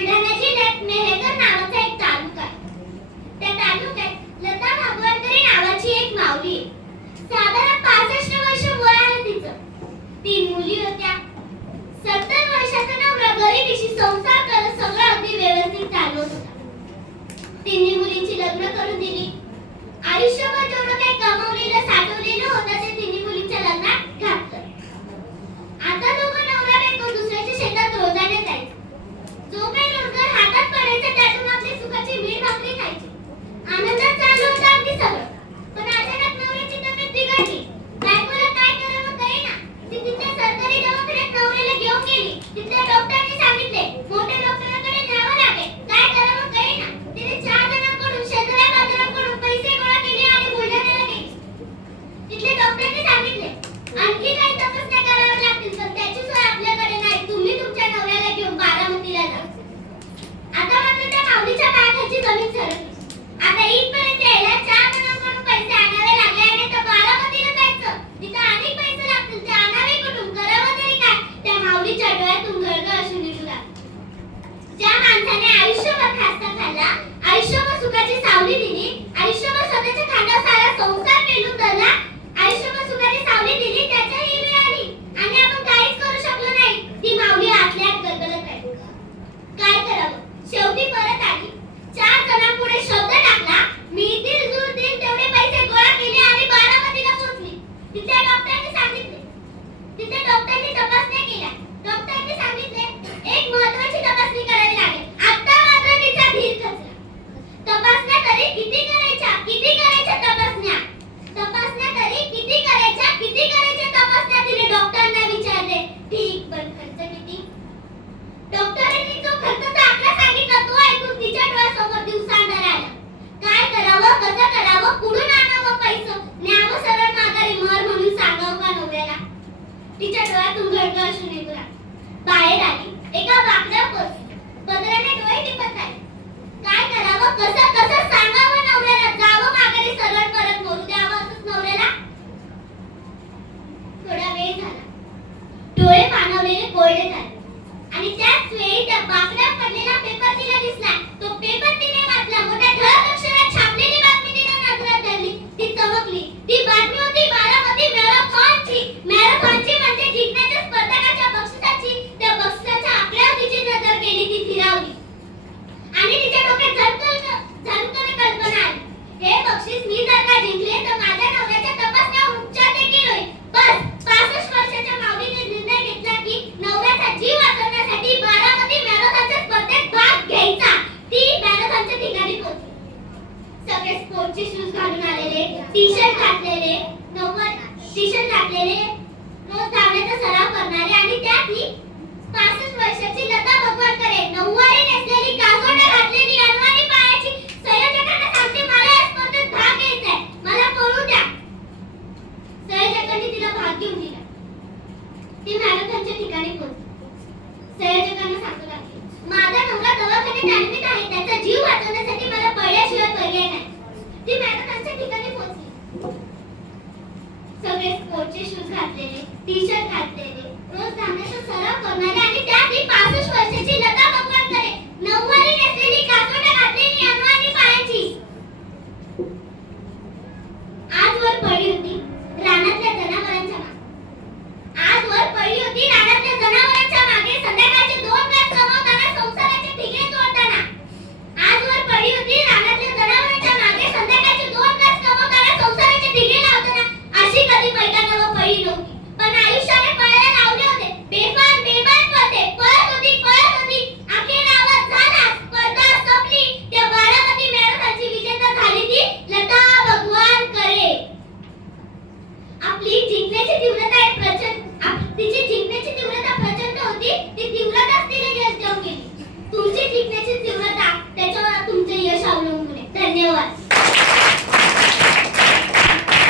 बुलढाणा जिल्ह्यात नावाचा एक तालुका आहे. त्या तालुक्यात लता भगवंतरी नावाची एक माऊली आहे. साधारण पासष्ट वर्ष वय आहे तिचं. तीन मुली होत्या. सत्तर वर्षाचा नवरा गरिबीशी संसार करत सगळं अगदी व्यवस्थित चालू होता. तिन्ही मुलींची लग्न करून दिली. आयुष्यभर शर्ट टाकलेले नव्वद टी शर्ट टाकलेले रोज सराव करणारे आणि त्यातली पासष्ट वर्षाची लता भगवानकर नऊवारी नेसलेली कासोटा घातलेली अनवारी पायाची संयोजकांना सांगते मला या स्पर्धेत भाग घ्यायचा आहे मला पळू द्या. संयोजकांनी तिला भाग घेऊन दिला. ती मॅरेथॉनच्या ठिकाणी पोहोचली संयोजकांना सांगू लागली माझा नवरा दवाखान्यात ऍडमिट आहे. त्याचा जीव वाचवण्यासाठी मला पळल्याशिवाय सगळे शूज घातलेले टी शर्ट घातलेले रोज धावण्याचा सराव करणारे आयुष्याने पळायला लावले होते. बेफाम बेबान होते. पळत होती पळत होती. अखेर आवाज झाला स्पर्धा संपली. त्या बारामती मॅरेथॉनची विजेता झाली ती लता भगवान करे. आपली जिंकण्याची तीव्रता एक प्रचंड तिची जिंकण्याची तीव्रता प्रचंड होती. ती तीव्रता तिने यश गेली तुमची जिंकण्याची